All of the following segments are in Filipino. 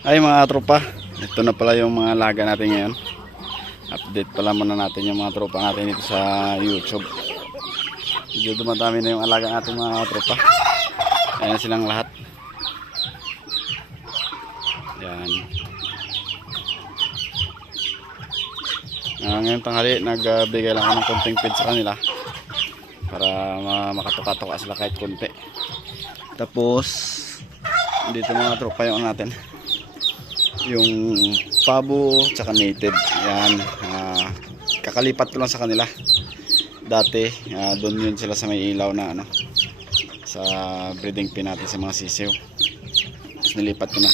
Ay mga tropa, ito na pala yung mga alaga natin ngayon. Update pala muna natin yung mga tropa natin dito sa YouTube. Medyo dumadami na yung alaga natin mga tropa. Ayan silang lahat. Yan. Ngayon tanghali nagbigay lang ako ng konting feed sa kanila para makatuka-tuka sila kahit konti. Tapos dito mga tropa yung natin, yung pabo tsaka native. Yan, kakalipat ko lang sa kanila. Dati doon yun sila sa may ilaw na ano, sa breeding pin natin sa mga sisiw. Tapos nilipat ko na.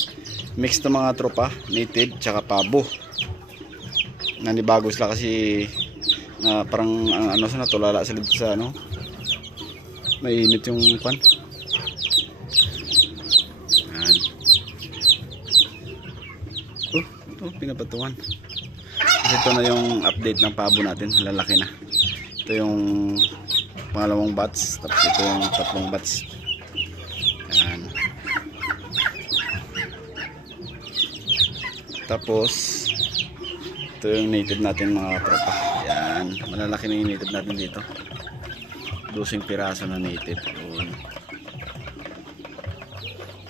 Mix to mga tropa, native tsaka pabo. Nanibago sila kasi parang ano sa natulala sila dito sa ano, mainit yung pan. Yan. Ito pinapatuan. Kasi ito na yung update ng pabo natin, lalaki na. Ito yung pangalawang batch, tapos ito yung tatlong batch. Yan. Tapos ito yung native natin mga tropa. Yan, malalaki na yung native natin dito. 12 piraso na native.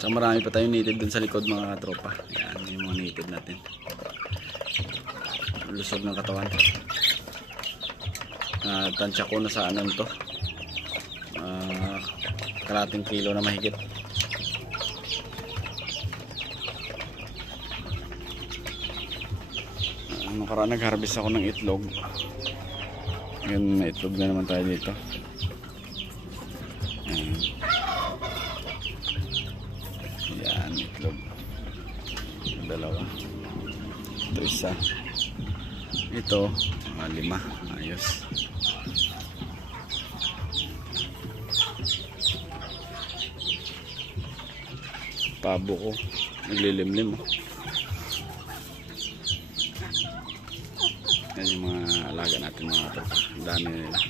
So marami pa tayong native dun sa likod mga tropa. Yan yung mga native natin. Lusog ng katawan. Tansya ko na sa anon to. Kalating kilo na mahigit. Nung karaan nag-harvest ako ng itlog. Ngayon may itlog na naman tayo dito. Yan, itlog. Dalawa. Ito isa. Ito, 5. Ayos. Pabo ko. Naglilimlim. Yan yung mga alaga natin mga tropa. Ang dami nila.